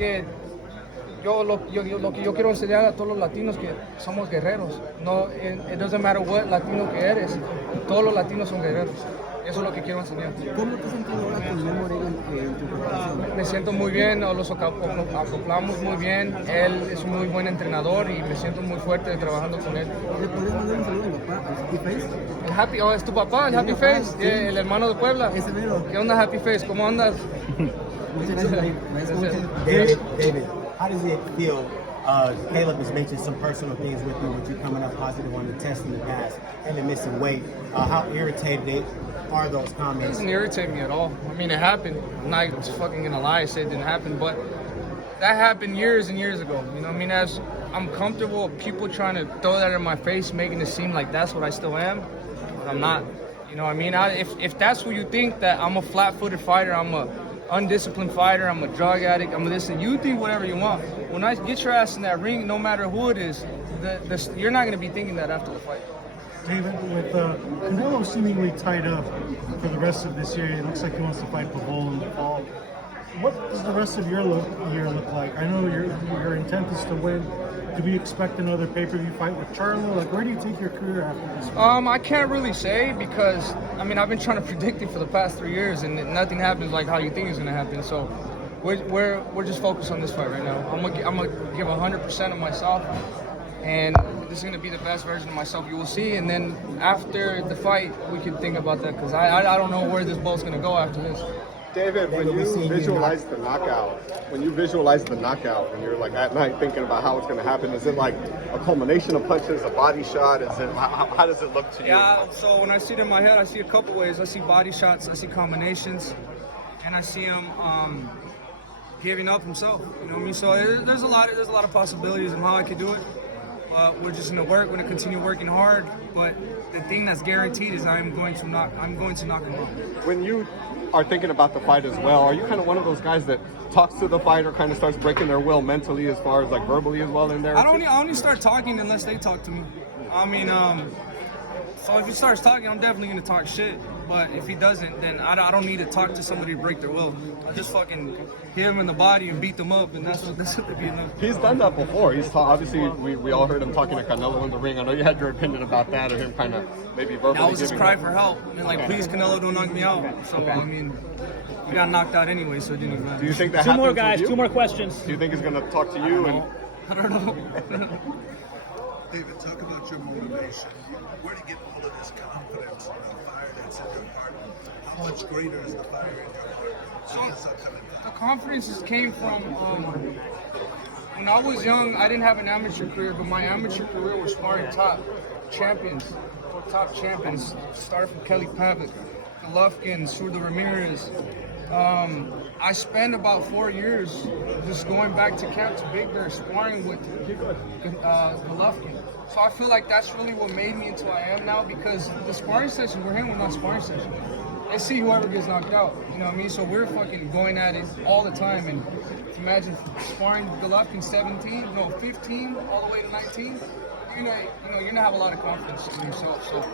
Que lo que yo quiero enseñar a todos los latinos que somos guerreros. No, it doesn't matter what latino que eres, todos los latinos son guerreros. Eso es lo que quiero enseñar. ¿Cómo te sientes ahora con Memo Orega en tu preparación? Me siento muy bien, nos acoplamos muy bien. Él es un muy buen entrenador y me siento muy fuerte trabajando con él. ¿Le puedes mandar un saludo a mi papá, al Happy Face? El Happy, oh, es tu papá, el Happy Face, Sí. el hermano de Puebla. Ese mero. ¿Qué onda, Happy Face? ¿Cómo andas? Muchas gracias, David. David, how does it feel? Caleb has mentioned some personal things with you coming up positive on the test in the past and the missing weight. How irritated are those It comments? doesn't irritate me at all. I mean, it happened. I'm not fucking gonna lie, say it didn't happen, but that happened years and years ago. You know what I mean? As I'm comfortable with people trying to throw that in my face, making it seem like that's what I still am, but I'm not. You know what I mean? If that's what you think, that I'm a flat-footed fighter, I'm a undisciplined fighter, I'm a drug addict, I'm a this, and you think whatever you want. When I get your ass in that ring, no matter who it is, you're not gonna be thinking that after the fight. David, with Canelo seemingly tied up for the rest of this year, it looks like he wants to fight Pavol in the fall. What does the rest of your year look like? I know your intent is to win. Do we expect another pay-per-view fight with Charlo? Like, where do you take your career after this? I can't really say because I mean I've been trying to predict it for the past 3 years and nothing happens like how you think it's gonna happen. So we're just focused on this fight right now. I'm gonna give 100% of myself, and this is gonna be the best version of myself you will see. And then after the fight, we can think about that because I don't know where this boat's gonna go after this. David, when you visualize the knockout, when you're like at night thinking about how it's going to happen, is it like a culmination of punches, a body shot? Is it how does it look to you? Yeah, so when I see it in my head, I see a couple ways. I see body shots, I see combinations, and I see him giving up himself. You know what I mean? So there's a lot of possibilities of how I could do it. But we're just gonna work. We're gonna continue working hard. But the thing that's guaranteed is I'm going to knock him out. When you are thinking about the fight as well, are you kind of one of those guys that talks to the fighter, kind of starts breaking their will mentally as far as like verbally as well in there? I only start talking unless they talk to me. I mean, so if he starts talking, I'm definitely gonna talk shit. But if he doesn't, then I don't need to talk to somebody to break their will. I just fucking hit him in the body and beat them up, and that's what they'd be enough. He's done that before. Obviously we all heard him talking to Canelo in the ring. I know you had your opinion about that, or him kind of maybe verbally. That was his giving cry up. for help. I mean, like, please, Canelo, don't knock me out. So I mean, we got knocked out anyway, so it didn't even matter. Do you think that Two more happens with guys, you? 2 more questions. Do you think he's going to talk to you? And I don't know. David, talk about your motivation. Where to get all of this confidence and the fire that's in your heart? How much greater is the fire in your heart? How does that come about? The confidence came from when I was young. I didn't have an amateur career, but my amateur career was sparring top champions. Started from Kelly Pavitt, Golovkin, Surdo Ramirez. I spent about 4 years just going back to camp to Big Bear, sparring with Golovkin. So I feel like that's really what made me into I am now, because the sparring sessions we're in were not sparring sessions. Let's see whoever gets knocked out. You know what I mean? So we're fucking going at it all the time. And imagine sparring Golovkin 15, all the way to 19. You're gonna have a lot of confidence in yourself. So